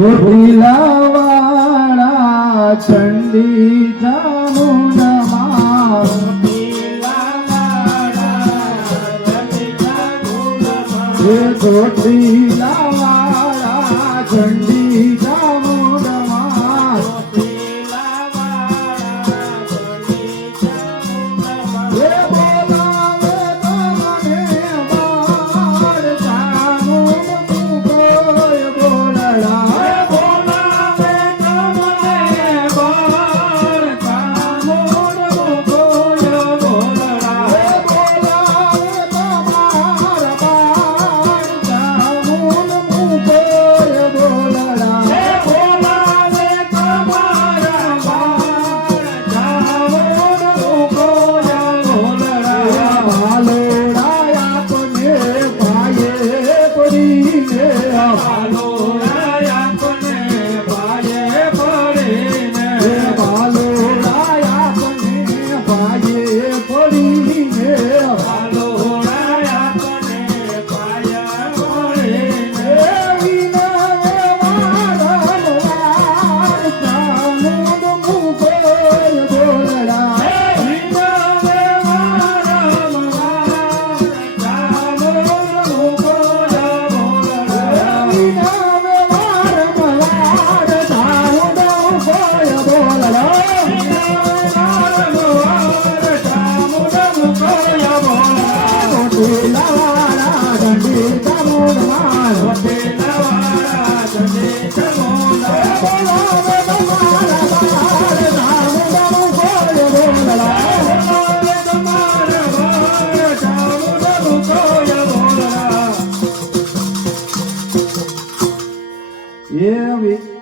ચોટીલાવાળા ચંડી ચામુંડમાં ચોટીલાવાળા ચંડી ચામુંડમાં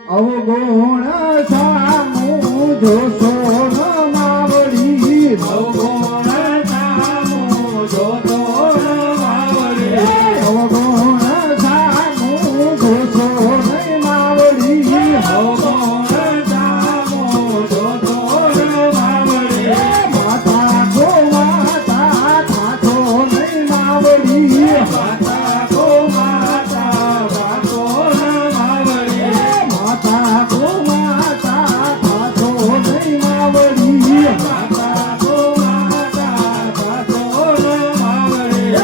અવગુણ સામું જોશો ન માવડી અવગુણ સામું જોશો ન માવડી અવગુણ સામું જોશો નહીં માવડી અવગુણ સામું જોશો ન માવડી માતા ગો માતા થાતો નહીં માવડી માતા ગો માતા થાતો ન માવડી માતા ગો માતા થાતો નહીં માવડી માતા ગો માતા થાતો ન માવડી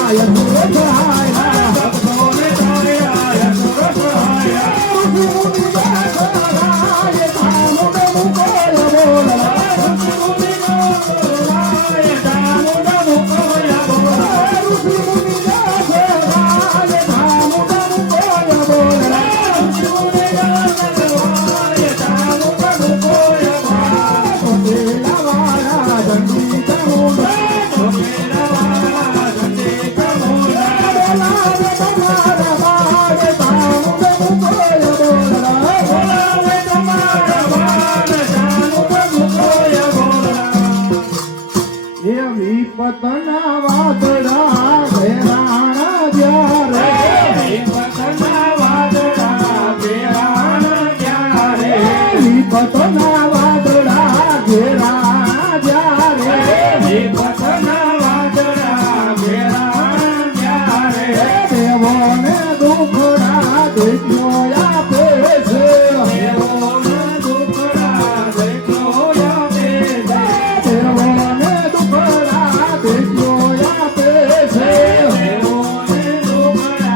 સ્વરૂપ સ્વરૂપ વાય સામુન મુકે બોલડા સ્વરૂપ સ્વરૂપ વાય સામુન મુકે બોલડા સ્વરૂપ સ્વરૂપ વાય સામુન મુકે બોલડા વિપતના વાદળા ઘેરાણા જ્યારે વિપતના વાદળા ઘેરાણા જ્યારે વિપતના વાદળા ઘેરાણા જ્યારે વિપતના વાદળા ઘેરાણા જ્યારે દેવોને દુખડા દેખ્યો આપે છે દેવોને દુખડા દેખ્યો આપે છે દેવોને દુખડા દેખ્યો આપે છે દેવોને દુખડા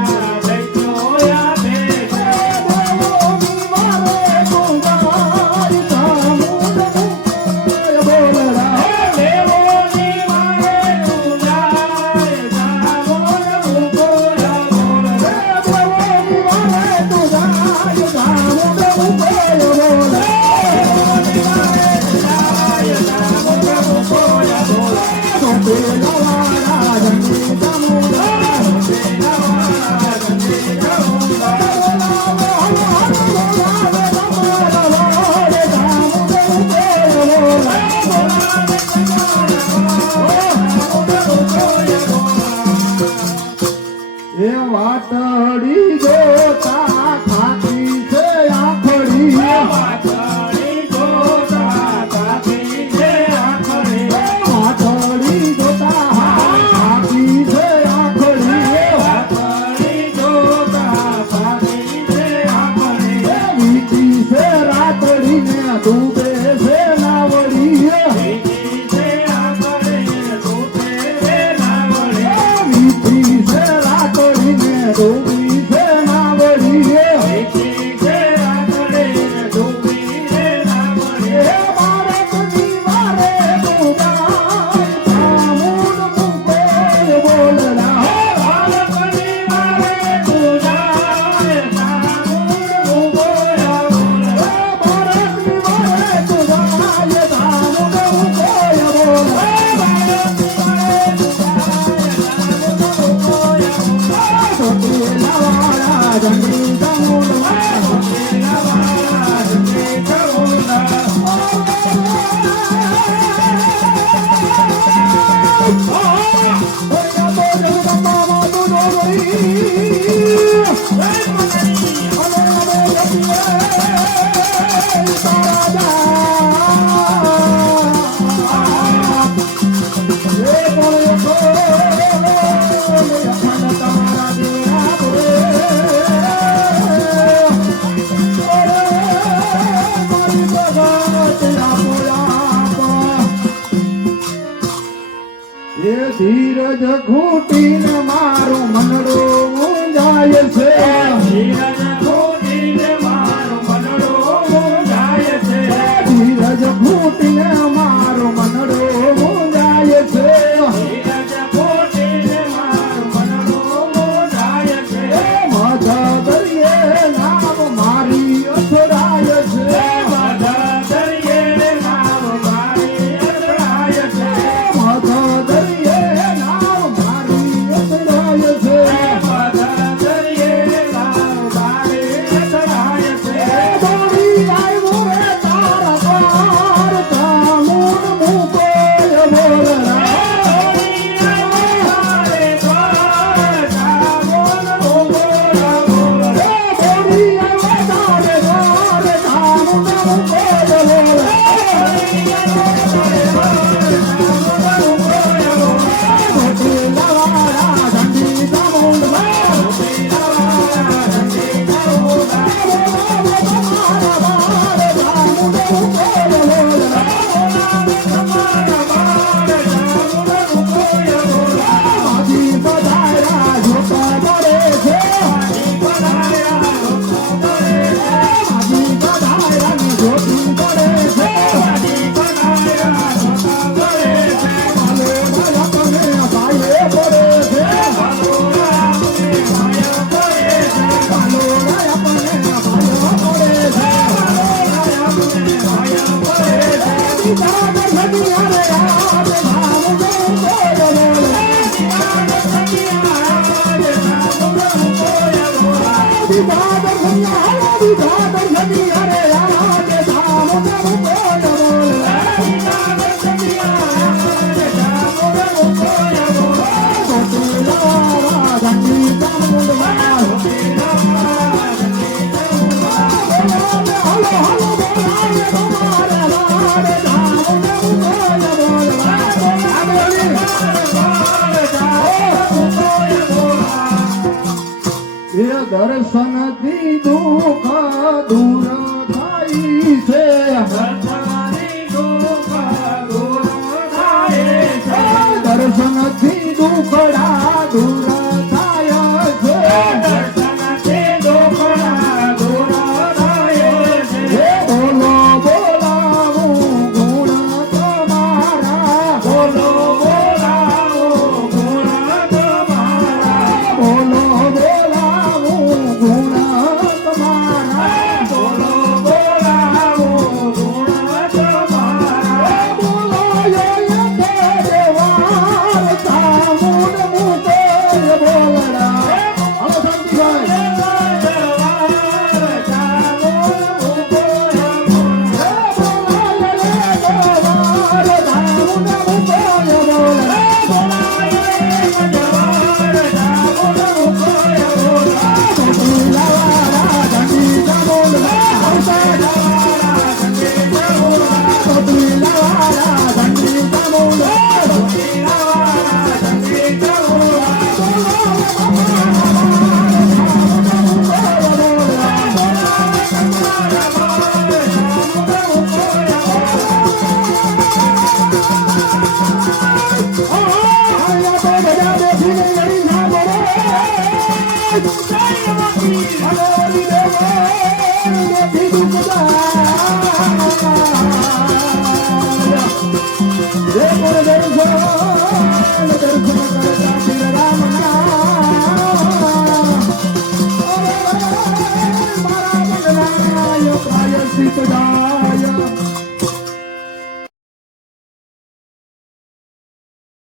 એ વાટડી જોતા ખાતી છે આખડી વાતળી જોતા તાકી છે આખડી વાટડી જોતા ખાતી છે આખડી વાતળી જોતા તાકી છે આખડી વીતી છે રાતડી ને ડૂબે છે નાવડી વીતી છે આખડી ડૂબે છે નાવડી વીતી છે રાતડી ને ડૂબી છે નાવડી વીતી છે આખડી ડૂબી છે નાવડી એ મારે કદી વારે ડૂબાય સામુન મુકે બોલલા બાળકની મારે તું જાય સામું ઉભોયા બોલ ભારતની વારે ડૂબાય સામુન મુકે બોલલા છોટેલા જંગલી જમુનવા એ ધીરજ ઘૂટીને મારું મનડું મૂંઝાય છે ધીરજ ઘૂટીને મારું મનડું મૂંઝાય છે માધા દરિયે નામ મારી અથડાય છે માધા દરિયે નામ મારી અથડાય છે દોડી આવ્યો રે તારા પાર કામુન મુકે બોલરા દોડી આવ્યો તારે પાર કામુન મુકે છોટેલા જંગલી જમુનવા માજી બધાયા જોતા પડે છે માજી બધાયા ને જોતી પડે છે માલે માયા તને ભાઈએ પડે છે માલો માયા તને ભાઈઓ પડે છે દીદા દર્શની અરે યાદ ભાવ ગૌ દીદા દર્શની અરે યાદ ભાવ ગૌ છોટેલા જંગલી જમુનવા હલો હલો બોલાય તમારે લાડ ધામ એ દર્શનથી દુઃખ દૂર થાય છે